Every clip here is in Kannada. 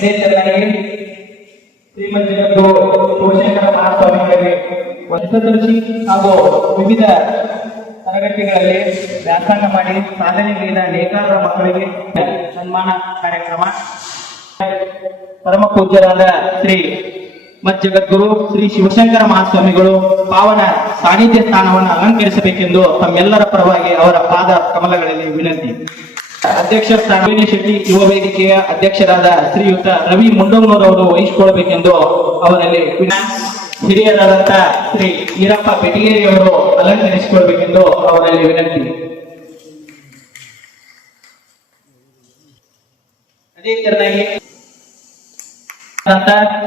ಅದೇ ತರನಾಗಿ ಶಿವಶಂಕರ ಮಹಾಸ್ವಾಮಿಗಳಿಗೆ ಎಸ್ಎಸ್ಎಲ್ಸಿ ಹಾಗೂ ವಿವಿಧ ತರಗತಿಗಳಲ್ಲಿ ವ್ಯಾಸಂಗ ಮಾಡಿ ಸಾಧನೆಗೈದ ನೇಕಾರರ ಮಕ್ಕಳಿಗೆ ಸನ್ಮಾನ ಕಾರ್ಯಕ್ರಮ. ಪರಮ ಪೂಜ್ಯರಾದ ಶ್ರೀ ಮತ್ ಜಗದ್ಗುರು ಶ್ರೀ ಶಿವಶಂಕರ ಮಹಾಸ್ವಾಮಿಗಳು ಪಾವನ ಸಾನ್ನಿಧ್ಯ ಸ್ಥಾನವನ್ನು ಅಲಂಕರಿಸಬೇಕೆಂದು ತಮ್ಮೆಲ್ಲರ ಪರವಾಗಿ ಅವರ ಪಾದ ಕಮಲಗಳಲ್ಲಿ ವಿನಂತಿ. ಅಧ್ಯಕ್ಷ ಸ್ಥಾನ ಶೆಟ್ಟಿ ಯುವ ವೇದಿಕೆಯ ಅಧ್ಯಕ್ಷರಾದ ಶ್ರೀಯುತ ರವಿ ಮುಂಡಂಗನೂರ್ ಅವರು ವಹಿಸಿಕೊಳ್ಳಬೇಕೆಂದು ಅವರಲ್ಲಿ ಹಿರಿಯರಾದಂತ ಶ್ರೀ ಈರಪ್ಪ ಪೆಟಗೇರಿ ಅವರು ಅಲಂಕರಿಸಿಕೊಳ್ಬೇಕೆಂದು ಅವರಲ್ಲಿ ವಿನಂತಿ. ಅದೇ ತರನಾಗಿ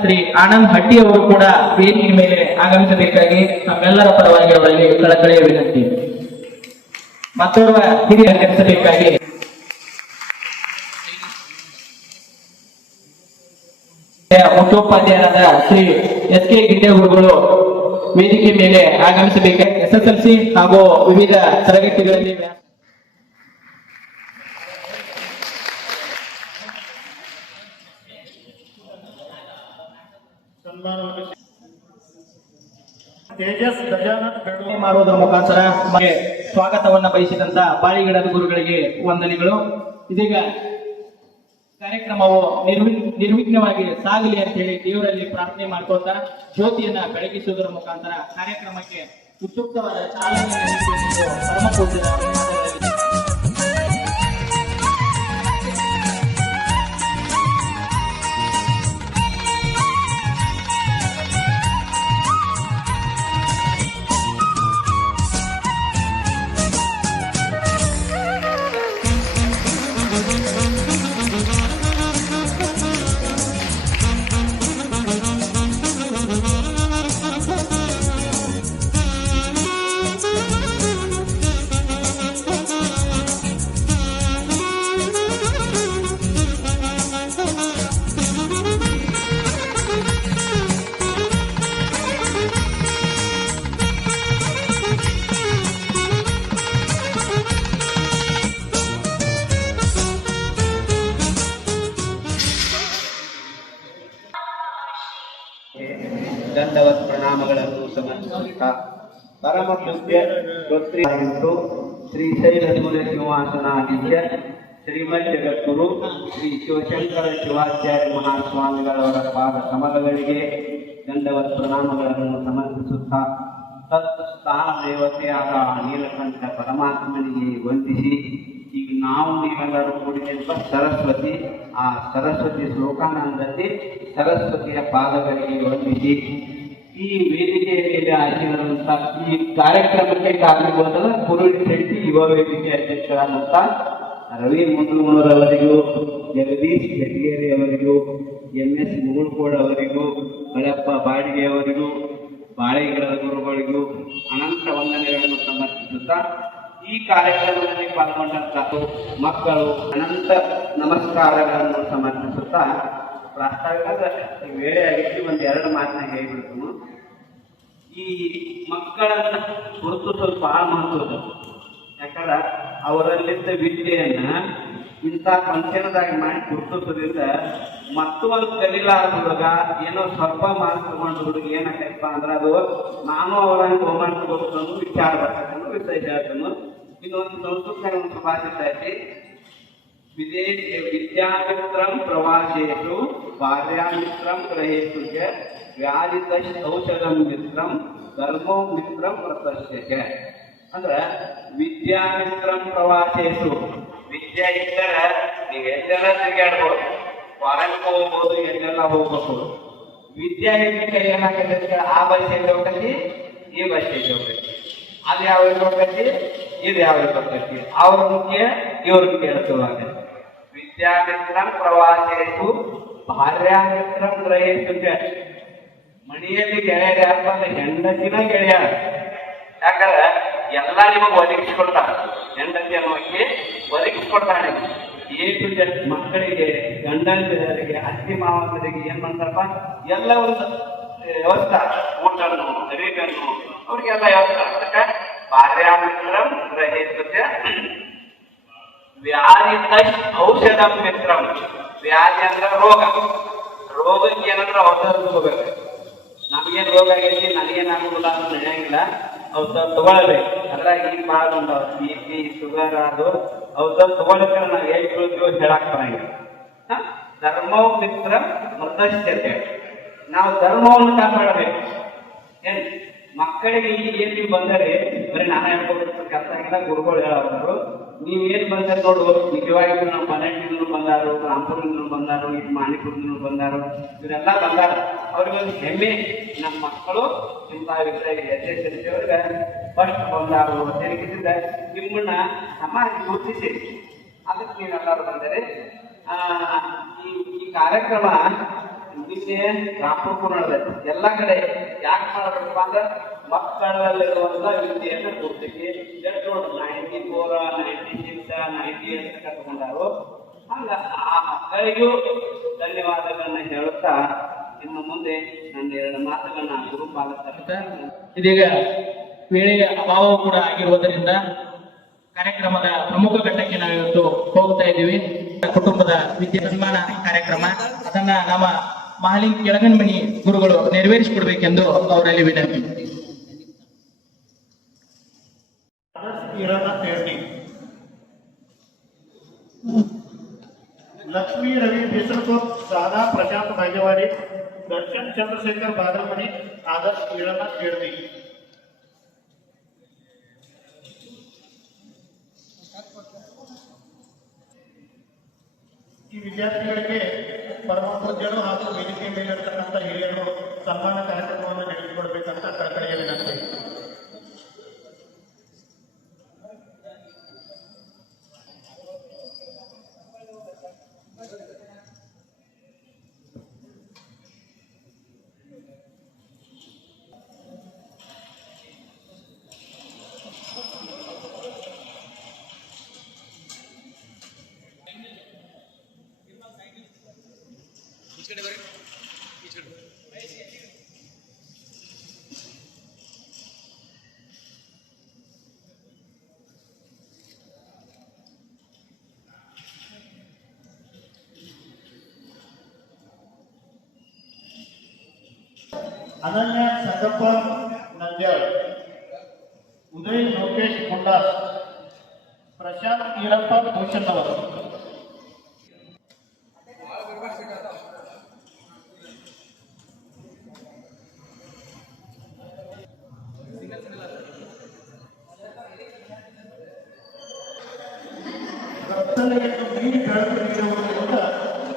ಶ್ರೀ ಆನಂದ್ ಹಟ್ಟಿ ಅವರು ಕೂಡ ವೇದಿಕೆ ಮೇಲೆ ಆಗಮಿಸಬೇಕಾಗಿ ನಮ್ಮೆಲ್ಲರ ಪರವಾಗಿ ಅವರಲ್ಲಿ ಕಳಕಳಿಯ ವಿನಂತಿ. ಮತ್ತೋರ್ವ ಹಿರಿಯ ಅಲಂಕರಿಸಬೇಕಾಗಿ ಮುಖ್ಯೋಪಾಧ್ಯಾಯರಾದ ಶ್ರೀ ಎಸ್ ಕೆ ಗಿಡ್ಡೆ ಗುರುಗಳು ವೇದಿಕೆ ಮೇಲೆ ಆಗಮಿಸಬೇಕು ಎಸ್ ಎಸ್ ಎಲ್ ಸಿ ಹಾಗೂ ವಿವಿಧ ತರಗತಿಗಳಲ್ಲಿ ತೇಜಸ್ ಗಜಾನನ್ ಮಾಡುವುದರ ಮುಖಾಂತರ ಸ್ವಾಗತವನ್ನ ಬಯಸಿದಂತ ಬಾಳಿಗಿಡದ ಗುರುಗಳಿಗೆ ವಂದನೆಗಳು. ಇದೀಗ ಕಾರ್ಯಕ್ರಮವು ನಿರ್ವಿ, ನಿರ್ವಿಘ್ನವಾಗಿ ಸಾಗಲಿ ಅಂತ ಹೇಳಿ ದೇವರಲ್ಲಿ ಪ್ರಾರ್ಥನೆ ಮಾಡ್ಕೊಳ್ತಾ ಜ್ಯೋತಿಯನ್ನ ಬೆಳಗಿಸುವುದರ ಮುಖಾಂತರ ಕಾರ್ಯಕ್ರಮಕ್ಕೆ ಉತ್ಸುಕವಾದ ಚಾಲನೆ ನೀಡಬೇಕೆಂದು ಸಮರ್ಪಿಸುತ್ತಾ ಪರಮ ಪೂಜ್ಯ ಶ್ರೋತ್ರಿಯಾಗಿದ್ದು ಶ್ರೀಶೈಲ ಸೂರ್ಯ ಸಿಂಹಾಸನಾದಿತ್ಯ ಶ್ರೀಮದ್ ಜಗದ್ಗುರು ಶ್ರೀ ಶಿವಶಂಕರ ಶಿವಾಚಾರ್ಯ ಮಹಾಸ್ವಾಮಿಗಳವರ ಪಾದ ಕಮಲಗಳಿಗೆ ಗಂಧವತ್ ಪ್ರಣಾಮಗಳನ್ನು ಸಮರ್ಪಿಸುತ್ತಾ ತತ್ ಸ್ಥಾನ ದೇವತೆಯಾದ ನೀಲಕಂಠ ಪರಮಾತ್ಮನಿಗೆ ವಂದಿಸಿ, ಈಗ ನಾವು ನೀವೆಲ್ಲರೂ ಕೂಡಿದಂತ ಸರಸ್ವತಿ, ಆ ಸರಸ್ವತಿ ಶ್ಲೋಕಾನಂದದಲ್ಲಿ ಸರಸ್ವತಿಯ ಪಾದಗಳಿಗೆ ವಂದಿಸಿ ಈ ವೇದಿಕೆಯ ಮೇಲೆ ಆಗಿರುವಂತ ಈ ಕಾರ್ಯಕ್ರಮಕ್ಕೆ ಕಾರಣವಾದ ಕುರುಡಿ ಶೆಟ್ಟಿ, ಯುವ ವೇದಿಕೆ ಅಧ್ಯಕ್ಷರಾದಂತ ರವಿ ಮುಂಡೂರವರಿಗೂ ಜಗದೀಶ್ ಹೆಗ್ಗೇರಿ ಅವರಿಗೂ ಎಂ ಎಸ್ ಮುಗುಳ್ಕೋಡ್ ಅವರಿಗೂ ಬಳಪ್ಪ ಬಾಡಿಗೆ ಅವರಿಗೂ ಬಾಳೆಗಿಡದ ಗುರುಗಳಿಗೂ ಅನಂತ ವಂದನೆಗಳನ್ನು ಸಮರ್ಪಿಸುತ್ತಾ ಈ ಕಾರ್ಯಕ್ರಮದಲ್ಲಿ ಪಾಲ್ಗೊಂಡಂತಹ ಮಕ್ಕಳು ಅನಂತ ನಮಸ್ಕಾರಗಳನ್ನು ಸಮರ್ಪಿಸುತ್ತಾ ಪ್ರಾಸ್ತಾವಿಕದ ವೇಳೆ ಆಗಿದ್ದು ಒಂದು ಎರಡು ಮಾತನ್ನ ಹೇಳ್ಬಿಡ್ತು ಈ ಮಕ್ಕಳನ್ನ ಗುರುತಿಸೋದು ಬಹಳ ಮಹತ್ವದ ಯಾಕಂದ್ರೆ ಅವರಲ್ಲಿದ್ದ ವಿದ್ಯೆಯನ್ನ ಇಂಥ ಫಂಕ್ಷನ್ದಾಗ ಮಾಡಿ ಗುರುತಿಸೋದ್ರಿಂದ ಮತ್ತೊಂದು ಕಲಿಲಾರ ಹುಡುಗ ಏನೋ ಸ್ವಲ್ಪ ಮಾರ್ಕ್ ತಗೊಂಡು ಹುಡುಗ ಏನಾಗೈತಪ್ಪ ಅಂದ್ರೆ ಅದು ನಾನು ಅವರನ್ನು ಬಹುಮಾನ ತಗೋಬೇಕು ವಿಚಾರ ಬರ್ತಕ್ಕಂಥ ವಿಷಯ ಹೇಳ್ತಾನು. ಇನ್ನೊಂದು ಸಂಸ್ಕೃತ ಒಂದು ಸುಭಾಷಿತ ಐತಿ ವಿದ್ಯಾಮಿತ್ರಂ ಪ್ರವಾಸೇಶು ಬಾಲ್ಯಾಮಿತ್ರಂ ಗ್ರಹೇಶು ಚ ವ್ಯಾಧಿತ ಔಷಧಂ ಮಿತ್ರಂ, ಧರ್ಮೋ ಮಿತ್ರಂ ಪ್ರಪಶ್ಯಕ ಅಂದ್ರೆ ವಿದ್ಯಾಮಿತ್ರಂ ಪ್ರವಾಸೇಶು ವಿದ್ಯೆ ಇದ್ದರೆ ನೀವು ಎಲ್ಲೆಲ್ಲ ತಿರುಗಾಡ್ಬೋದು. ಫಾರೆನ್ಗೆ ಹೋಗ್ಬೋದು, ಎಲ್ಲೆಲ್ಲ ಹೋಗ್ಬೇಕು ವಿದ್ಯೆ ಇರ್ಲಿಕ್ಕೆ ಏನಾಗತ್ತೆ ಆ ಬಸ್ಸಿಗೆ ಹೋಗ್ತೈತಿ ಈ ಬಸ್ಸಿಗೆ ಹೋಗ್ತೈತಿ ಅದು ಯಾವ ಹೋಗ್ತೈತಿ ಇದು ಯಾವ ಹೋಗ್ತೈತಿ ಅವ್ರ ಮುಖ್ಯ, ಇವ್ರ ಕೇಳ್ತುವಾಗ ವಿದ್ಯಾಮಿತ್ರಂ ಪ್ರವಾಸೇಶು ಭಾರ್ಯಾಮಿತ್ರಂ ಗ್ರಹೇಶು. ಮನೆಯಲ್ಲಿ ಗೆಳೆಯರ ಯಾಕಂದ್ರೆ ಹೆಂಡತಿನ ಗೆಳೆಯ ಯಾಕಂದ್ರೆ ಎಲ್ಲ ನಿಮಗೆ ಒದಗಿಸ್ಕೊಡ್ತಾರ. ಹೆಂಡತಿ ಅನ್ನೋಕೆ ಒದಗಿಸ್ಕೊಡ್ತಾನೆ. ಏಟು ಜಸ್ಟ್ ಮಕ್ಕಳಿಗೆ ಗಂಡನಿಗೆ ಅತ್ತಿ ಮಾವಂದರಿಗೆ ಏನ್ ಮಾಡ್ತಾರಪ್ಪ? ಎಲ್ಲ ಒಂದು ವ್ಯವಸ್ಥೆ. ಊಟನು ಅರಿವನ್ನು ಅವ್ರಿಗೆಲ್ಲ ವ್ಯವಸ್ಥೆ ಅದಕ್ಕೆ ಭಾರ್ಯಾಮಿತ್ರಂ ಗ್ರಹೇಶು ಚ. ತಶ್ ಔಷಧ ಮಿತ್ರ ವ್ಯಾಧಿ ಅಂದ್ರೆ ರೋಗ. ರೋಗಕ್ಕೆ ಏನಂದ್ರೆ ಔಷಧ ತಗೋಬೇಕು. ನಮಗೇನು ರೋಗ ಆಗೈತಿ ನನಗೇನು ಆಗುದಿಲ್ಲ ಅಂತ ನಡೆಯಂಗಿಲ್ಲ ಔಷಧ ತಗೊಳ್ಬೇಕು. ಅದ್ರಾಗ ಈಗ ಭಾಳ ಬಂದವ? ಬಿ ಪಿ, ಶುಗರ್, ಅದು ಔಷಧ ತಗೊಳಕ್ಕೆ ನಾವು ಹೇಗೆ ಬೀಳ್ತೀವೋ ಹೇಳಕ್ ಬರಂಗಿಲ್ಲ. ಧರ್ಮ ಮಿತ್ರ ಮತಶ್ಯತೆ ನಾವು ಧರ್ಮವನ್ನು ಕಾಪಾಡಬೇಕು. ಏನ್? ಮಕ್ಕಳಿಗೆ ಈಗ ಏನು ನೀವು ಬಂದರೆ ಬರೀ ನಾನು ಹೇಳ್ಕೊಬೇಕು ಕೆಲಸ ಆಗಿಲ್ಲ ಗುರುಗಳು ಹೇಳೋರು. ನೀವ್ ಏನ್ ಬಂದ್ರೆ ನೋಡು, ನಿಜವಾಗಿ ನಮ್ಮ ಪನ್ನೆಂಡಿಂದನೂ ಬಂದಾರು ರಾಮಪುರದಿಂದನೂ ಬಂದಾರು, ಈ ಮಾಣಿಪುರದಿಂದನೂ ಬಂದಾರು, ಇವರೆಲ್ಲ ಬಂದಾರ. ಅವ್ರಿಗೊಂದು ಹೆಮ್ಮೆ. ನಮ್ಮ ಮಕ್ಕಳು ನಿಮ್ಮ ವಿಷಯ ಫಸ್ಟ್ ಬಂದಾರು ಅಂತ ತಿರುಗಿಸಿದ ನಿಮ್ಮನ್ನ ಸಮಾಜ ಗುರುತಿಸಿ ಅದಕ್ಕೆ ನೀವೆಲ್ಲರೂ ಬಂದರೆ. ಈ ಕಾರ್ಯಕ್ರಮ ನಿನ್ನೆ ರಾಮಪುರ ಎಲ್ಲ ಕಡೆ ಯಾಕೆ ಮಾಡಬೇಕಪ್ಪ ಅಂದ್ರೆ ಮಕ್ಕಳಲ್ಲಿರುವಂತ ವಿದ್ಯೆಯನ್ನು ಗುರುತಿಸಿ. ಎಷ್ಟು ninety four ninety six ninety ಅಂತ ಕಟ್ಕೊಂಡಾರು ಹಂಗ ಆ ಮಕ್ಕಳಿಗೂ ಧನ್ಯವಾದಗಳನ್ನ ಹೇಳುತ್ತಾ, ಇನ್ನು ಮುಂದೆ ನನ್ನ ಎರಡು ಮಾತುಗಳನ್ನ ಗುರುಪಾಲಿಸ್ತಾ ಇದೀಗ ವೇಳೆಯ ಅಭಾವ ಕೂಡ ಆಗಿರುವುದರಿಂದ ಕಾರ್ಯಕ್ರಮದ ಪ್ರಮುಖ ಘಟ್ಟಕ್ಕೆ ನಾವು ಇವತ್ತು ಹೋಗ್ತಾ ಇದ್ದೀವಿ. ಕುಟುಂಬದ ವಿದ್ಯೆ ಸನ್ಮಾನ ಕಾರ್ಯಕ್ರಮ. ಅದನ್ನ ನಮ್ಮ ಮಹಾಲಿಂಗ್ ಕೆಳಗನ್ಮಣಿ ಗುರುಗಳು ನೆರವೇರಿಸಿಕೊಡ್ಬೇಕೆಂದು ಅವರಲ್ಲಿ ವಿನಂತಿ. ಆದರ್ಶ್ ಈರಣ್ಣ ತೇರ್ನಿ ಲಕ್ಷ್ಮೀ ರವಿ ಬೇಸರಕೋಪ್ ಸಾದಾ ಪ್ರಶಾಂತ್ ಭಾಗ್ಯವಾಡಿ ದರ್ಶನ್ ಚಂದ್ರಶೇಖರ್ ಬಾಗಲಮಣಿ ಆದರ್ಶ್ ಈರಣ್ಣ ತೇರ್ನಿ ಈ ವಿದ್ಯಾರ್ಥಿಗಳಿಗೆ ಪರಮ ಪೂಜ್ಯರು ಹಾಗೂ ವೇದಿಕೆ ಮೇಲಿರ್ತಕ್ಕಂಥ ಹಿರಿಯರು ಸನ್ಮಾನ ಕಾರ್ಯಕ್ರಮವನ್ನು ನಡೆಸಿಕೊಡ್ಬೇಕಂತ ಕಳಕಳಿಯ ವಿನಂತಿ ಅನನ್ಯ ಸಂಗಪ್ಪ ನಂದ್ಯಾಳ್ ಉದಯ್ ಲೋಕೇಶ್ ಮುಂಡಾಸ್ ಪ್ರಶಾಂತ್ ಈರಪ್ಪ ಭೂಷಣ್ ಅವರು ಕತ್ತಲೆಯನ್ನು ಮೀರಿ ಬೆಳಕು ನೀಡುವುದರಿಂದ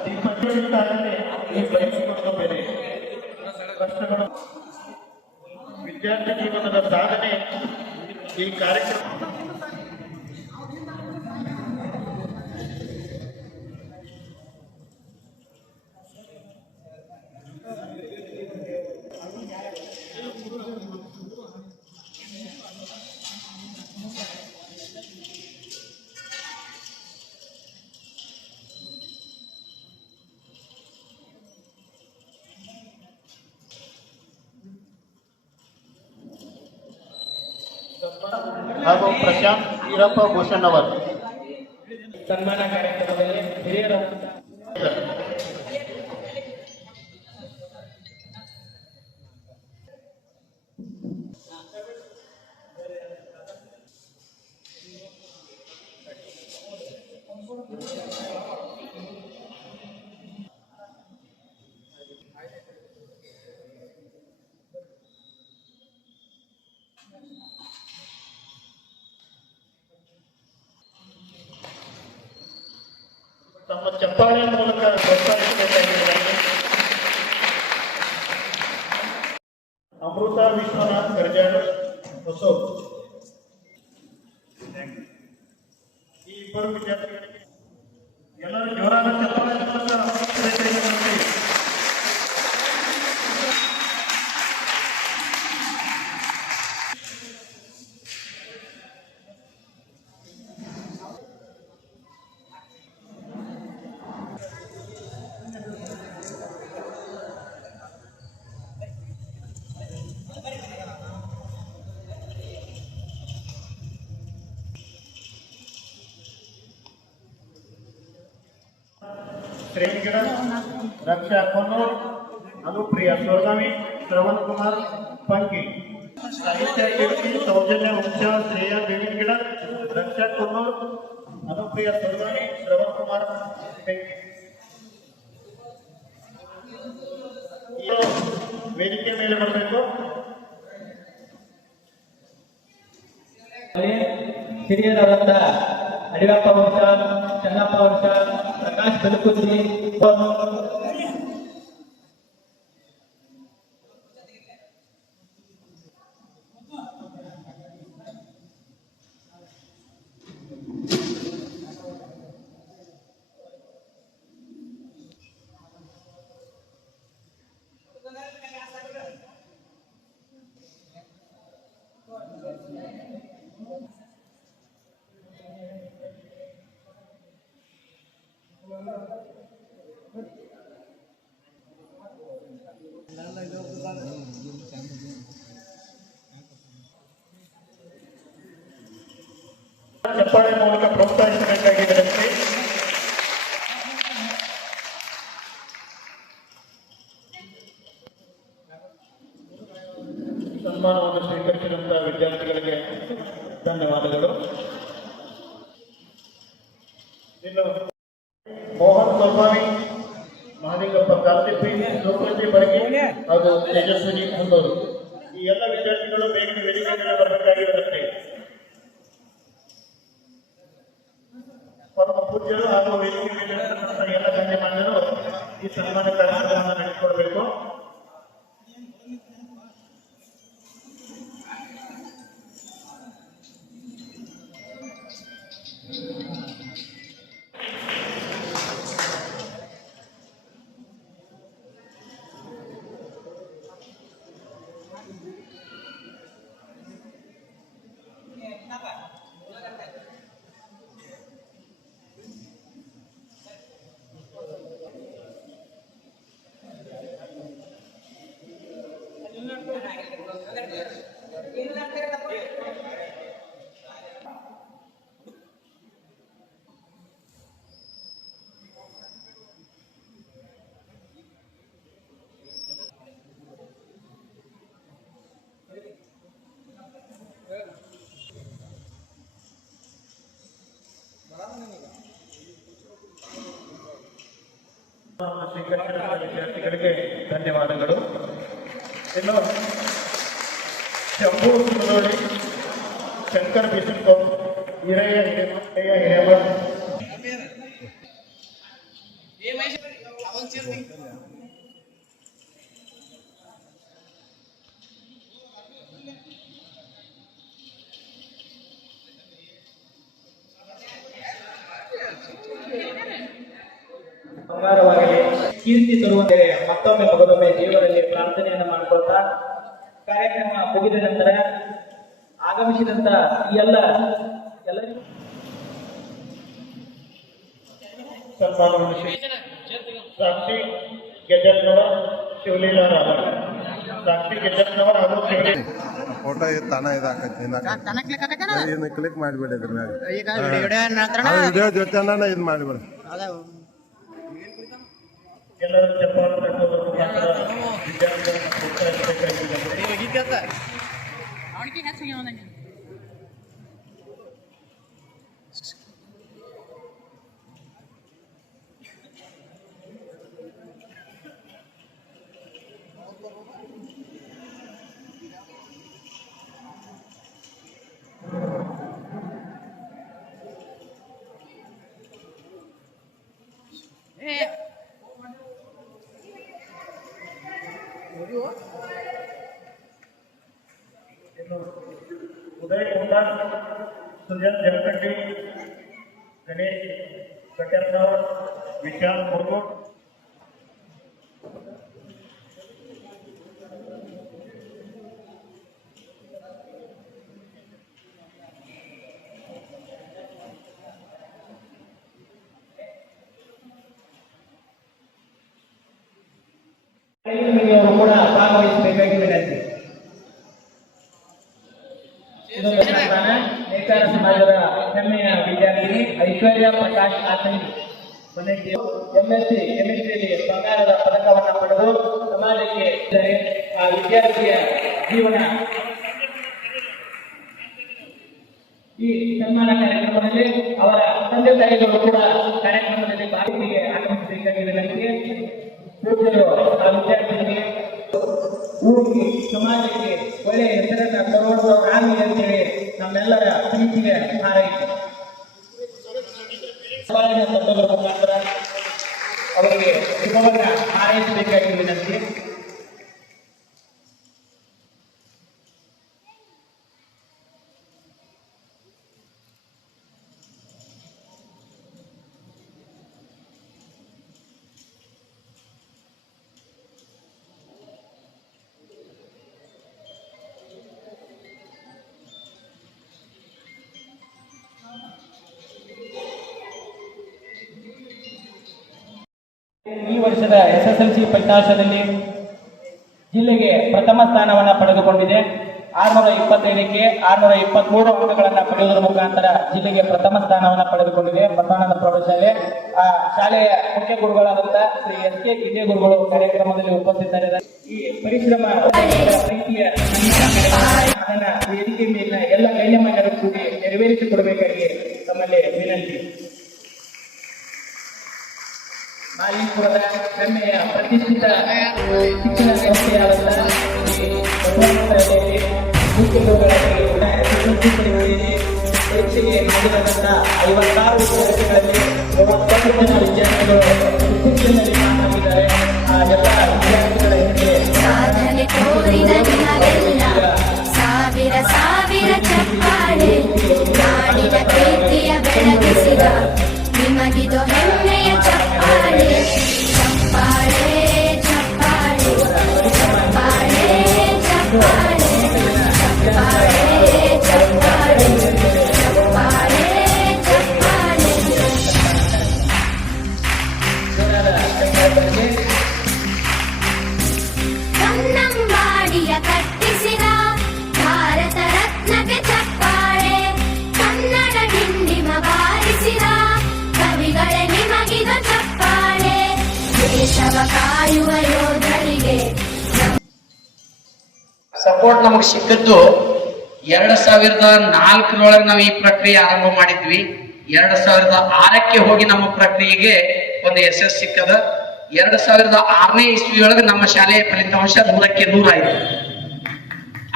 ಈ ಪಂಚವಿತ್ತಾಗಲೇ ಈ ಬಯಸಿಕೊಳ್ಳಬೇಡಿ ಕಷ್ಟಗಳು. ವಿದ್ಯಾರ್ಥಿ ಜೀವನದ ಸಾಧನೆ ಈ ಕಾರ್ಯಕ್ರಮ ಶ್ರೇಣಿಗಿಡ ರಕ್ಷಾ ಕೊನ್ನೂರ್ ಅನುಪ್ರಿಯ ಸೋಗಾವಿ ಶ್ರವಣ್ ಕುಮಾರ್, ಪಂಕಿ. ಸಾಹಿತ್ಯ ಕೀರ್ತಿ ಸೌಜನ್ಯ ವಂಶ, ಶ್ರೇಯ ಬೇವಿನಗಿಡ ರಕ್ಷಾ ಕೊನ್ನೂರ್ ಅನುಪ್ರಿಯ ಸೋಗಾವಿ ಶ್ರವಣ್ ಕುಮಾರ್, ಪಂಕಿ. ವೇದಿಕೆ ಮೇಲೆ ಬರಬೇಕು. ಹಿರಿಯರಾದಂತ ಅಡಿಗಪ್ಪ ವಂಶ, ಚೆನ್ನಪ್ಪ ವಂಶ কাজ করে ಮೂಲಕ ವಿದ್ಯಾರ್ಥಿಗಳಿಗೆ ಧನ್ಯವಾದಗಳು. ಇನ್ನು ಶಂಭು ಸುಂದೋಳಿ ಶಂಕರ್ ಬಿಸಿಲ್ಕೋ ಫೋಟೋ ಇದು ತಾನ ಇದಾಕೈತಿ ಇನ್ನು ಕ್ಲಿಕ್ ಮಾಡಿಬಿಡಿ ಇದ್ರ ಮ್ಯಾಗ. ಈಗ ವಿಡಿಯೋ ನಂತರ ವಿಡಿಯೋ ಜೊತೆ ಇದು ಮಾಡಿಬಿಡಿ. ಅವನಿಗೆ ಹೆಚ್ಚಿಗೆ ಅವನಿಗೆ है। उदय कुमार सुजन जमकंडी गणेश कटरनाथ विशाल मुर्मू ಮಾಹಿತಿಗೆ ಆಗಮಿಸಬೇಕಾಗಿದೆ ನನಗೆ ಪೂಜ್ಯರು ಊರಿಗೆ, ಸಮಾಜಕ್ಕೆ ಒಳ್ಳೆಯ ಹೆಸರನ್ನ ಕೊಡುವ ನಾನು ಅಂತೇಳಿ ನಮ್ಮೆಲ್ಲರ ಪ್ರೀತಿಗೆ ಹಾರೈಕೆ. ಸವಾಲಿನ ಸಂದರ್ಭದ ಮುಖಾಂತರ ಅವರಿಗೆ ಶುಭವನ್ನ ಹಾರೈಸಬೇಕಾಗಿದೆ ನನಗೆ ವರ್ಷದ ಎಸ್ ಎಸ್ ಎಲ್ ಸಿ ಫಲಿತಾಂಶದಲ್ಲಿ ಜಿಲ್ಲೆಗೆ ಪ್ರಥಮ ಸ್ಥಾನವನ್ನ ಪಡೆದುಕೊಂಡಿದೆ. ಆರ್ನೂರ ಇಪ್ಪತ್ತೈದಕ್ಕೆ ಆರ್ನೂರ ಇಪ್ಪತ್ಮೂರು ಅಂಕಗಳನ್ನು ಪಡೆಯುವುದರ ಮುಖಾಂತರ ಜಿಲ್ಲೆಗೆ ಪ್ರಥಮ ಸ್ಥಾನವನ್ನ ಪಡೆದುಕೊಂಡಿದೆ. ಬಸವಾನಂದ ಪ್ರೌಢಶಾಲೆ. ಆ ಶಾಲೆಯ ಮುಖ್ಯ ಗುರುಗಳಾದಂತಹ ಶ್ರೀ ಎಸ್ ಕೆ ಕಿಜೆ ಗುರುಗಳು ಕಾರ್ಯಕ್ರಮದಲ್ಲಿ ಉಪಸ್ಥಿತರಿದ್ದಾರೆ. ಈ ಪರಿಶ್ರಮ ಪ್ರೀತಿಯ ಅದನ್ನ ವೇದಿಕೆ ಮೇಲಿನ ಎಲ್ಲ ಕೂಡಿ ನೆರವೇರಿಸಿಕೊಡಬೇಕಾಗಿ ತಮ್ಮಲ್ಲಿ ವಿನಂತಿ. ಮಾಲಿಪುರದ ಹೆಮ್ಮೆಯ ಪ್ರತಿಷ್ಠಿತ ಶಿಕ್ಷಣ ಸಂಸ್ಥೆಯಾದಂತಹ ಪರೀಕ್ಷೆಗೆ ಹಾಜರಾದಂತಹ ಐವತ್ತಾರು ವಿದ್ಯಾರ್ಥಿಗಳಲ್ಲಿ ಮೂವತ್ತೊಂದು ವಿದ್ಯಾರ್ಥಿಗಳು ಪಾಸ್ ಆಗಿದ್ದಾರೆ ಆ ನಾಲ್ಕರೊಳಗೆ ನಾವು ಈ ಪ್ರಕ್ರಿಯೆ ಆರಂಭ ಮಾಡಿದ್ವಿ. ಎರಡ್ ಸಾವಿರದ ಆರಕ್ಕೆ ಹೋಗಿ ನಮ್ಮ ಪ್ರಕ್ರಿಯೆಗೆ ಒಂದು ಎಸ್ ಸಿಕ್ಕದ. ಎರಡ್ ಸಾವಿರದ ಆರನೇ ಇಸ್ವಿಯೊಳಗೆ ನಮ್ಮ ಶಾಲೆಯ ಫಲಿತಾಂಶ ನೂರಕ್ಕೆ ಆಯ್ತು.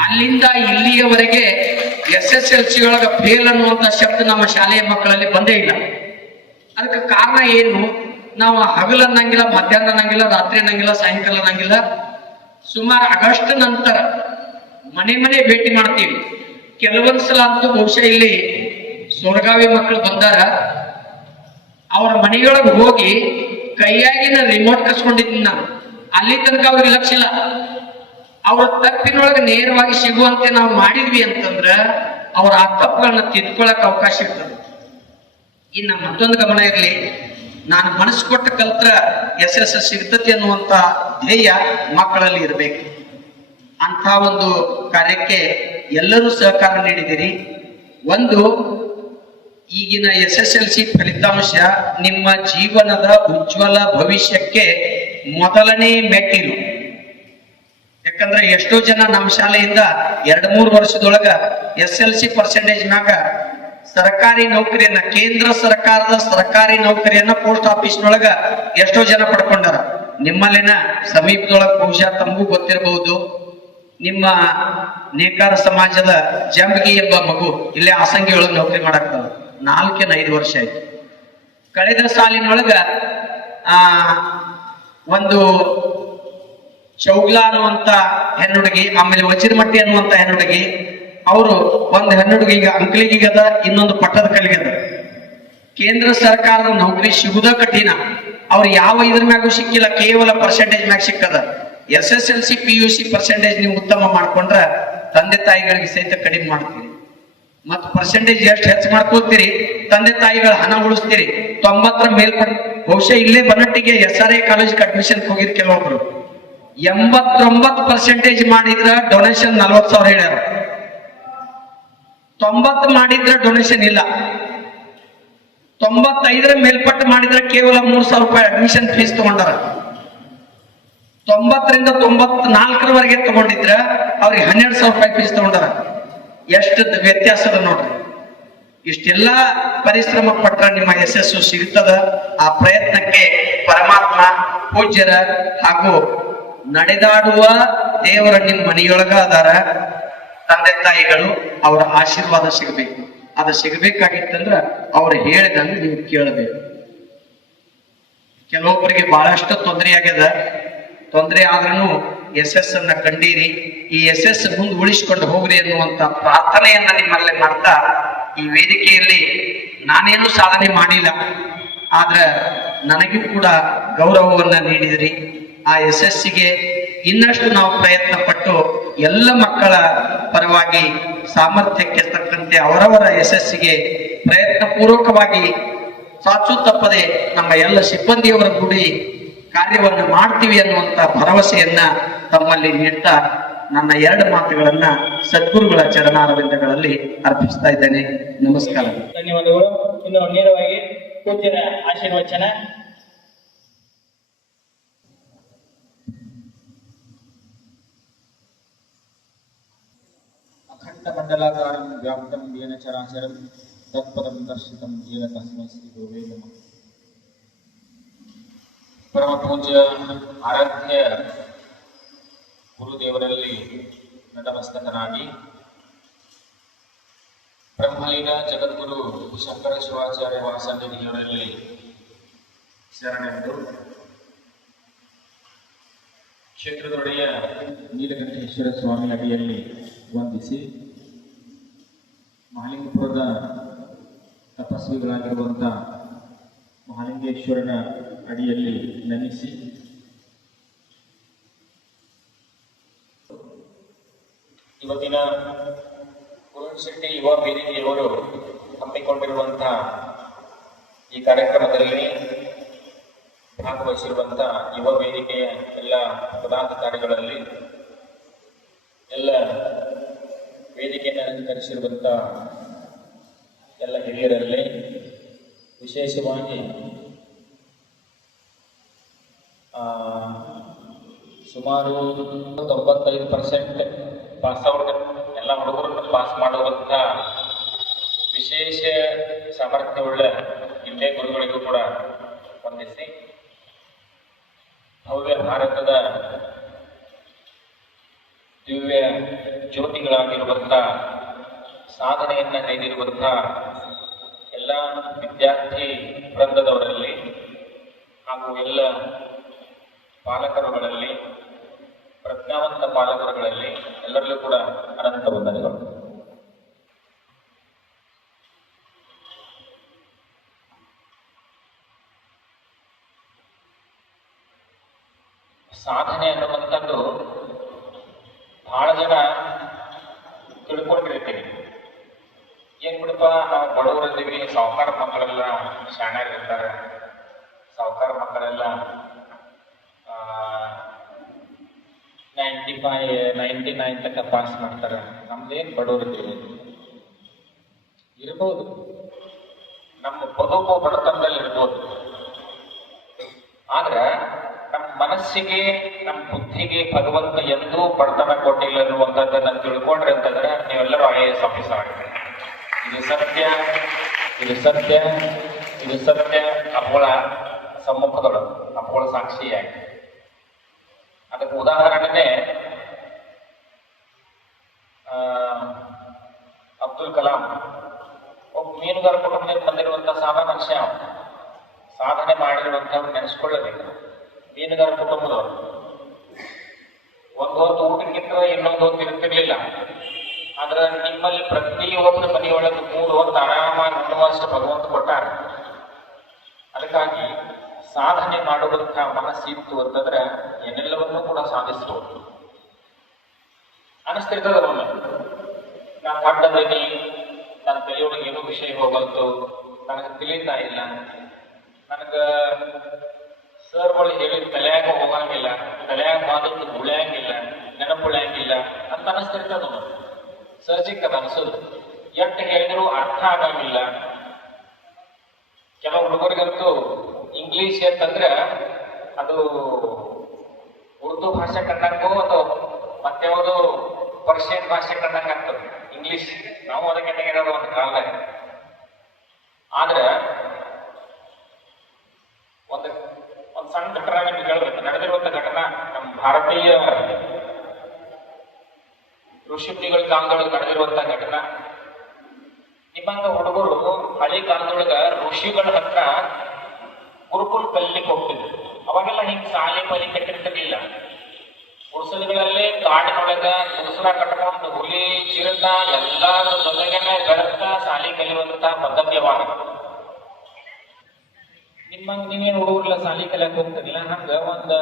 ಅಲ್ಲಿಂದ ಇಲ್ಲಿಯವರೆಗೆ ಎಸ್ ಎಸ್ ಎಲ್ ಸಿ ಒಳಗ ಫೇಲ್ ಅನ್ನುವಂತ ಶಬ್ದ ನಮ್ಮ ಶಾಲೆಯ ಮಕ್ಕಳಲ್ಲಿ ಬಂದೇ ಇಲ್ಲ. ಅದಕ್ಕೆ ಕಾರಣ ಏನು? ನಾವು ಹಗಲು ಅನ್ನಂಗಿಲ್ಲ, ಮಧ್ಯಾಹ್ನ ಅನ್ನಂಗಿಲ್ಲ, ರಾತ್ರಿ ಅನ್ನಂಗಿಲ್ಲ, ಸಾಯಂಕಾಲ ಅನ್ನಂಗಿಲ್ಲ. ಸುಮಾರು ಆಗಸ್ಟ್ ನಂತರ ಮನೆ ಮನೆ ಭೇಟಿ ಮಾಡ್ತೀವಿ. ಕೆಲವೊಂದ್ ಸಲ ಅಂತೂ ಬಹುಶಃ ಇಲ್ಲಿ ಸೊರಗಾವಿ ಮಕ್ಕಳು ಬಂದಾರ ಅವ್ರ ಮನೆಯೊಳಗೆ ಹೋಗಿ ಕೈಯಾಗಿನ ರಿಮೋಟ್ ಕಸ್ಕೊಂಡಿದ್ದೀನಿ ನಾನು. ಅಲ್ಲಿ ತನಕ ಅವ್ರಿಗೆ ಲಕ್ಷ ಇಲ್ಲ. ಅವ್ರ ತಪ್ಪಿನೊಳಗೆ ನೇರವಾಗಿ ಸಿಗುವಂತೆ ನಾವು ಮಾಡಿದ್ವಿ ಅಂತಂದ್ರ ಅವ್ರ ಆ ತಪ್ಪುಗಳನ್ನ ತಿದ್ಕೊಳಕ್ ಅವಕಾಶ ಇರ್ತದೆ. ಇನ್ನ ಮತ್ತೊಂದು ಗಮನ ಇರಲಿ, ನಾನು ಮನಸ್ಸು ಕೊಟ್ಟ ಕಲ್ತ್ರ ಎಸ್ ಸಿಗ್ತತಿ ಅನ್ನುವಂತ ಧ್ಯೇಯ ಮಕ್ಕಳಲ್ಲಿ ಇರಬೇಕು. ಅಂತ ಒಂದು ಕಾರ್ಯಕ್ಕೆ ಎಲ್ಲರೂ ಸಹಕಾರ ನೀಡಿದಿರಿ. ಒಂದು, ಈಗಿನ ಎಸ್ ಎಸ್ ಎಲ್ ಸಿ ಫಲಿತಾಂಶ ನಿಮ್ಮ ಜೀವನದ ಉಜ್ವಲ ಭವಿಷ್ಯಕ್ಕೆ ಮೊದಲನೇ ಮೆಟ್ಟಿಲು. ಯಾಕಂದ್ರೆ ಎಷ್ಟೋ ಜನ ನಮ್ಮ ಶಾಲೆಯಿಂದ ಎರಡ್ ಮೂರು ವರ್ಷದೊಳಗ ಎಸ್ ಎಲ್ ಸಿ ಪರ್ಸೆಂಟೇಜ್ ಮ್ಯಾಗ ಸರ್ಕಾರಿ ನೌಕರಿಯನ್ನ, ಕೇಂದ್ರ ಸರ್ಕಾರದ ಸರ್ಕಾರಿ ನೌಕರಿಯನ್ನ ಪೋಸ್ಟ್ ಆಫೀಸ್ನೊಳಗ ಎಷ್ಟೋ ಜನ ಪಡ್ಕೊಂಡಾರ. ನಿಮ್ಮಲ್ಲಿನ ಸಮೀಪದೊಳಗ ಬಹುಶಃ ತಮಗೂ ಗೊತ್ತಿರಬಹುದು. ನಿಮ್ಮ ನೇಕಾರ ಸಮಾಜದ ಜಂಬಗಿ ಎಂಬ ಮಗು ಇಲ್ಲೇ ಆಸಂಗಿ ನೌಕರಿ ಮಾಡಾಕ್ತಾವ ನಾಲ್ಕೇನ ಐದು ವರ್ಷ ಆಯ್ತು. ಕಳೆದ ಸಾಲಿನೊಳಗ, ಆ, ಒಂದು ಚೌಗ್ಲ ಅನ್ನುವಂತ ಹೆಣ್ಣುಡುಗಿ, ಆಮೇಲೆ ವಚಿರಮಟ್ಟಿ ಅನ್ನುವಂತ ಹೆಣ್ಣುಡುಗಿ, ಅವರು ಒಂದು ಹೆಣ್ಣುಡುಗಿ ಈಗ ಅಂಕಲಿಗದ ಇನ್ನೊಂದು ಪಟ್ಟದ ಕಲ್ಲಿಗದ. ಕೇಂದ್ರ ಸರ್ಕಾರದ ನೌಕರಿ ಸಿಗುದ ಕಠಿಣ. ಅವ್ರು ಯಾವ ಇದ್ರ ಮ್ಯಾಗೂ ಸಿಕ್ಕಿಲ್ಲ, ಕೇವಲ ಪರ್ಸೆಂಟೇಜ್ ಮ್ಯಾಗ ಸಿಕ್ಕದ. S S L C P U C percentage ನೀವು ಉತ್ತಮ ಮಾಡ್ಕೊಂಡ್ರೆ ತಂದೆ ತಾಯಿಗಳಿಗೆ ಸಹಿತ ಕಡಿಮೆ ಮಾಡ್ತೀರಿ. ಮತ್ತು ಪರ್ಸೆಂಟೇಜ್ ಎಷ್ಟು ಹೆಚ್ಚು ಮಾಡ್ಕೋತೀರಿ, ತಂದೆ ತಾಯಿಗಳ ಹಣ ಉಳಿಸ್ತೀರಿ. ತೊಂಬತ್ತರ ಮೇಲ್ಪಡ, ಬಹುಶಃ ಇಲ್ಲೇ ಬನ್ನಟ್ಟಿಗೆ S R I college admission ಹೋಗಿರ್ ಕೆಲವೊಬ್ರು. ಎಂಬತ್ತೊಂಬತ್ತು ಪರ್ಸೆಂಟೇಜ್ ಮಾಡಿದ್ರ ಡೊನೇಷನ್ ನಲ್ವತ್ ಸಾವಿರ ಹೇಳ್ಯಾರ. ತೊಂಬತ್ತು ಮಾಡಿದ್ರ ಡೊನೇಷನ್ ಇಲ್ಲ. ತೊಂಬತ್ತೈದರ ಮೇಲ್ಪಟ್ಟು ಮಾಡಿದ್ರೆ ಕೇವಲ ಮೂರು ಸಾವಿರ ರೂಪಾಯಿ ಅಡ್ಮಿಷನ್ ಫೀಸ್ ತಗೊಂಡಾರ. ತೊಂಬತ್ತರಿಂದ ತೊಂಬತ್ ನಾಲ್ಕರವರೆಗೆ ತಗೊಂಡಿದ್ರ ಅವ್ರಿಗೆ ಹನ್ನೆರಡು ಸಾವಿರ ರೂಪಾಯಿ ಫೀಸ್ ತಗೊಂಡಾರ. ಎಷ್ಟು ವ್ಯತ್ಯಾಸ ಅದ ನೋಡ್ರಿ. ಇಷ್ಟೆಲ್ಲ ಪರಿಶ್ರಮ ಪಟ್ಟ ನಿಮ್ಮ ಯಶಸ್ಸು ಸಿಗುತ್ತದ ಆ ಪ್ರಯತ್ನಕ್ಕೆ ಪರಮಾತ್ಮ ಪೂಜ್ಯರ ಹಾಗೂ ನಡೆದಾಡುವ ದೇವರ ನಿಮ್ಮ ಮನೆಯೊಳಗ ಅದಾರ. ತಂದೆ ತಾಯಿಗಳು ಅವರ ಆಶೀರ್ವಾದ ಸಿಗಬೇಕು. ಅದು ಸಿಗಬೇಕಾಗಿತ್ತಂದ್ರ ಅವ್ರು ಹೇಳಿದಂಗೆ ನೀವು ಕೇಳಬೇಕು. ಕೆಲವೊಬ್ಬರಿಗೆ ಬಹಳಷ್ಟು ತೊಂದರೆ ಆಗ್ಯದ ತೊಂದರೆ ಆದ್ರೂ ಅನ್ನ ಕಂಡೀರಿ. ಈ ಎಸ್ ಮುಂದೆ ಉಳಿಸ್ಕೊಂಡು ಹೋಗ್ರಿ ಅನ್ನುವಂತ ಪ್ರಾರ್ಥನೆಯನ್ನ ನಿಮ್ಮಲ್ಲಿ ಮಾಡ್ತಾ, ಈ ವೇದಿಕೆಯಲ್ಲಿ ನಾನೇನು ಸಾಧನೆ ಮಾಡಿಲ್ಲ, ಆದ್ರ ನನಗೂ ಕೂಡ ಗೌರವವನ್ನ ನೀಡಿದ್ರಿ. ಆ ಎಸ್ ಎಸ್ಗೆ ಇನ್ನಷ್ಟು ನಾವು ಪ್ರಯತ್ನ ಪಟ್ಟು ಎಲ್ಲ ಮಕ್ಕಳ ಪರವಾಗಿ ಸಾಮರ್ಥ್ಯಕ್ಕೆ ತಕ್ಕಂತೆ ಅವರವರ ಯಶಸ್ಸಿಗೆ ಪ್ರಯತ್ನ ಪೂರ್ವಕವಾಗಿ ಸಾಚು ತಪ್ಪದೆ ನಮ್ಮ ಎಲ್ಲ ಸಿಬ್ಬಂದಿಯವರ ಕೂಡಿ ಕಾರ್ಯವನ್ನು ಮಾಡ್ತೀವಿ ಅನ್ನುವಂತ ಭರವಸೆಯನ್ನ ತಮ್ಮಲ್ಲಿ ನೀಡ್ತಾ ನನ್ನ ಎರಡು ಮಾತುಗಳನ್ನ ಸದ್ಗುರುಗಳ ಚರಣಾರವಿಂದಗಳಲ್ಲಿ ಅರ್ಪಿಸ್ತಾ ಇದ್ದೇನೆ ನಮಸ್ಕಾರ ಧನ್ಯವಾದಗಳು ಇನ್ನು ನೇರವಾಗಿ ಪೂಜ್ಯರ ಆಶೀರ್ವಚನ अखण्डमण्डलाकारं व्याप्तं येन चराचरं तत्पदं दर्शितं येन तस्मै श्रीगुरुवे नमः ಪರಮ ಪೂಜ್ಯ ಆರಾಧ್ಯ ಗುರುದೇವರಲ್ಲಿ ನಟಮಸ್ತಕನಾಗಿ ಬ್ರಹ್ಮಲೀನ ಜಗದ್ಗುರು ಶಂಕರ ಶಿವಾಚಾರ್ಯ ವಾಸಂದಿಯವರಲ್ಲಿ ಶರಣೆಂದು ಕ್ಷೇತ್ರದೊಡೆಯ ನೀಲಕಂಠೇಶ್ವರ ಸ್ವಾಮಿ ಅಡಿಯಲ್ಲಿ ವಂದಿಸಿ ಮಹಾಲಿಂಗಪುರದ ತಪಸ್ವಿಗಳಾಗಿರುವಂಥ ಮಹಾಲಿಂಗೇಶ್ವರನ ಅಡಿಯಲ್ಲಿ ನೆನೆಸಿ. ಇವತ್ತಿನ ಶೆಟ್ಟಿ ಯುವ ವೇದಿಕೆಯವರು ಹಮ್ಮಿಕೊಂಡಿರುವಂತಹ ಈ ಕಾರ್ಯಕ್ರಮದಲ್ಲಿ ಭಾಗವಹಿಸಿರುವಂತಹ ಯುವ ವೇದಿಕೆಯ ಎಲ್ಲ ಪದಾಧಿಕಾರಿಗಳಲ್ಲಿ ಎಲ್ಲ ವೇದಿಕೆಯನ್ನು ಕರೆಸಿರುವಂತಹ ಎಲ್ಲ ಹಿರಿಯರಲ್ಲಿ ವಿಶೇಷವಾಗಿ ಸುಮಾರು ತೊಂಬತ್ತೈದು ಪರ್ಸೆಂಟ್ ಪಾಸ್ ಔಟ್ ಎಲ್ಲ ಹುಡುಗರನ್ನು ಪಾಸ್ ಮಾಡುವಂಥ ವಿಶೇಷ ಸಾಮರ್ಥ್ಯವುಳ್ಳ ಇಲ್ಲೇ ಗುರುಗಳಿಗೂ ಕೂಡ ವಂದಿಸಿ. ಭವ್ಯ ಭಾರತದ ದಿವ್ಯ ಜ್ಯೋತಿಗಳಾಗಿರುವಂಥ ಸಾಧನೆಯನ್ನ ಕೈದಿರುವಂಥ ಎಲ್ಲ ವಿದ್ಯಾರ್ಥಿ ವೃಂದದವರಲ್ಲಿ ಹಾಗೂ ಎಲ್ಲ ಪಾಲಕರುಗಳಲ್ಲಿ, ಪ್ರಜ್ಞಾವಂತ ಪಾಲಕರುಗಳಲ್ಲಿ ಎಲ್ಲರಲ್ಲೂ ಕೂಡ ಅನಂತ ವಂದನೆಗಳು. ಸಾಧನೆ ಅನ್ನುವಂಥದ್ದು ಬಹಳ ಜನ ತಿಳ್ಕೊಂಡಿರ್ತೀವಿ. ಏನ್ ಬಿಡಪ್ಪ, ನಾವು ಬಡವರಿದ್ದೀವಿ, ಸಾವುಕಾರ ಮಕ್ಕಳೆಲ್ಲ ಶಾಣ್ಯಾಗಿರ್ತಾರೆ ಸಾವುಕಾರ ಮಕ್ಕಳೆಲ್ಲ ನೈಂಟಿ ಫೈ ನೈಂಟಿ ನೈನ್ ತನಕ ಪಾಸ್ ಮಾಡ್ತಾರೆ. ನಮ್ದೇನ್ ಬಡವರಿದ್ದೀವಿ ಇರ್ಬೋದು. ನಮ್ಮ ಬದುಕು ಬಡತನದಲ್ಲಿ ಇರ್ಬೋದು. ಆದ್ರೆ ನಮ್ಮ ಮನಸ್ಸಿಗೆ ನಮ್ಮ ಬುದ್ಧಿಗೆ ಭಗವಂತ ಎಂದೂ ಬಡತನ ಕೊಟ್ಟಿಲ್ಲ ಅನ್ನುವಂಥದ್ದನ್ನ ತಿಳ್ಕೊಂಡ್ರೆ ಅಂತಂದ್ರೆ ನೀವೆಲ್ಲರೂ ಐ ಎ ಎಸ್ ಆಗ್ತೀರಿ. ಇದು ಸತ್ಯ ಇದು ಸತ್ಯ ಇದು ಸತ್ಯ. ಅಪ್ಪಳ ಸಮ್ಮುಖದೊಳಗೆ ಅಪ್ಪಳ ಸಾಕ್ಷಿಯಾಗಿ. ಅದಕ್ಕೆ ಉದಾಹರಣೆನೆ ಆ, ಅಬ್ದುಲ್ ಕಲಾಂ. ಒಬ್ಬ ಮೀನುಗಾರ ಕುಟುಂಬದಿಂದ ಬಂದಿರುವಂತಹ ಸಾಧಾರಣ ಮನುಷ್ಯ. ಸಾಧನೆ ಮಾಡಿರುವಂತಹ ನೆನೆಸ್ಕೊಳ್ಳಬೇಕು. ಮೀನುಗಾರ ಕುಟುಂಬದವರು. ಒಂದು ಹೊತ್ತು ಊಟಕ್ಕಿಂತ ಇನ್ನೊಂದು ಹೊತ್ತು ಇರ್ತಿರ್ಲಿಲ್ಲ ಆದ್ರೆ ನಿಮ್ಮಲ್ಲಿ ಪ್ರತಿಯೊಬ್ಬರ ಮನೆಯೊಳಗೆ ಮೂರು ಹೊತ್ತು ಆರಾಮಾಗಿ ಉಣ್ಣುವಷ್ಟು ಭಗವಂತ ಕೊಟ್ಟಾರ. ಅದಕ್ಕಾಗಿ ಸಾಧನೆ ಮಾಡುವಂತಹ ಮನಸ್ಸಿತ್ತು ಅಂತಂದ್ರೆ ಏನೆಲ್ಲವನ್ನೂ ಕೂಡ ಸಾಧಿಸಬಹುದು ಅನಿಸ್ತಿರ್ತದ ಒಮ್ಮೆ, ನಾನು ಪಡ್ಡದೀನಿ ನನ್ನ ತಲೆಯೊಳಗೆ ಏನೋ ವಿಷಯ ಹೋಗಲ್ತು ನನಗೆ ತಿಳಿತಾ ಇಲ್ಲ. ನನಗ ಸರ್ಗಳು ಹೇಳಿದ ತಲೆಯಾಗ ಹೋಗಂಗಿಲ್ಲ, ತಲೆಯಾಗ ಮಾದದ್ದು ಉಳಿಯಂಗಿಲ್ಲ, ನೆನಪು ಉಳಿಯಂಗಿಲ್ಲ ಅಂತ ಅನಿಸ್ತಿರ್ತದ ಸರ್ಜಿಕ್ ಅದು ಅನ್ಸೋದು. ಎಷ್ಟು ಹೇಳಿದ್ರು ಅರ್ಥ ಆಗಂಗಿಲ್ಲ. ಕೆಲವು ಹುಡುಗರಿಗಂತೂ ಇಂಗ್ಲಿಷ್ ಅಂತಂದ್ರೆ ಅದು ಉರ್ದು ಭಾಷೆ ಕಂಡಂಗೋ ಅಥವಾ ಅದು ಪರ್ಷಿಯನ್ ಭಾಷೆ ಕಂಡಂಗ ಆಗ್ತದೆ ಇಂಗ್ಲಿಷ್ ನಾವು ಅದಕ್ಕೆ ತೆಗೆಯೋದು ಒಂದು ಕಾಲದಾಗ ಆದ್ರೆ ಒಂದು ಒಂದು ಸಣ್ಣ ಘಟನೆ ನಿಮ್ಗೆ ಹೇಳ್ಬೇಕು. ನಡೆದಿರುವಂತ ಘಟನಾ ನಮ್ಮ ಭಾರತೀಯ ಋಷಿಮುನಿಗಳ ಕಾಲದೊಳಗೆ ನಡೆದಿರುವಂತ ಘಟನಾ. ನಿಮ್ಮಂಗ ಹುಡುಗರು ಹಳೆ ಕಾಲದೊಳಗ ಋಷಿಗಳ ಹತ್ರ ಗುರುಕುಲ್ ಕಲಿಲಿಕ್ಕೆ ಹೋಗ್ತಿದ್ರು. ಅವಾಗೆಲ್ಲ ಹಿಂಗೆ ಸಾಲಿ ಪಲಿ ಕಟ್ಟಿರ್ತಿರ್ಲಿಲ್ಲ. ಗುಡಿಸಲುಗಳಲ್ಲೇ ಕಾಡಿನೊಳಗ ಗುಡ್ಸಲ ಕಟ್ಕೊಂಡು ಹುಲಿ, ಚಿರತ ಎಲ್ಲಾದ್ರ ಜೊತೆಗೇನೆ ಬೆಳಕ ಸಾಲಿ ಕಲಿಯುವಂತ ಪದ್ಧತಿ ಅವಾಗ ನಿಮ್ಮಂಗ್ ನೀವೇನ್ ಹುಡುಗರ್ಲ ಸಾಲಿ ಕಲಿಯಕ್ ಹೋಗ್ತಿರ್ಲಿಲ್ಲ ಹಂಗ ಒಂದ್